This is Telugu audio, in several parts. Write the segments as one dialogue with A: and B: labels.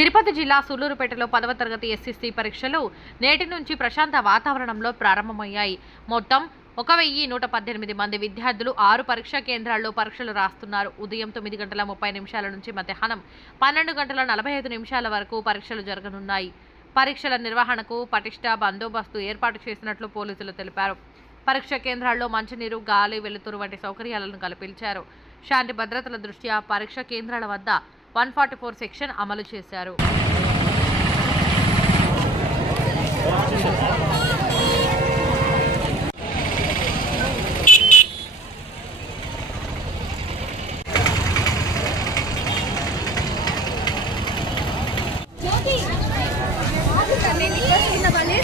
A: తిరుపతి జిల్లా సూలూరుపేటలో పదవ తరగతి ఎస్ఎస్సి పరీక్షలు నేటి నుంచి ప్రశాంత వాతావరణంలో ప్రారంభమయ్యాయి. మొత్తం ఒక వెయ్యి నూట పద్దెనిమిది మంది విద్యార్థులు ఆరు పరీక్షా కేంద్రాల్లో పరీక్షలు రాస్తున్నారు. ఉదయం తొమ్మిది గంటల ముప్పై నిమిషాల నుంచి మధ్యాహ్నం పన్నెండు గంటల నలభై ఐదు నిమిషాల వరకు పరీక్షలు జరగనున్నాయి. పరీక్షల నిర్వహణకు పటిష్ట బందోబస్తు ఏర్పాటు చేసినట్లు పోలీసులు తెలిపారు. పరీక్ష కేంద్రాల్లో మంచినీరు గాలి వెలుతురు వంటి సౌకర్యాలను కల్పించారు. శాంతి భద్రతల దృష్ట్యా పరీక్ష కేంద్రాల వద్ద వన్ ఫార్టీ ఫోర్ సెక్షన్ అమలు చేశారు.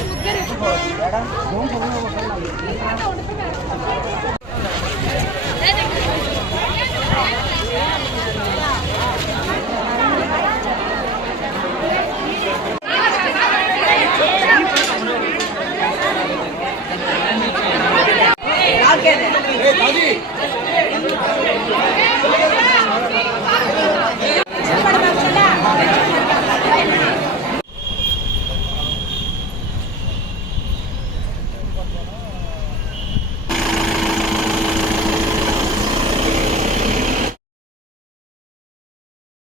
A: ముగ్గురు आगे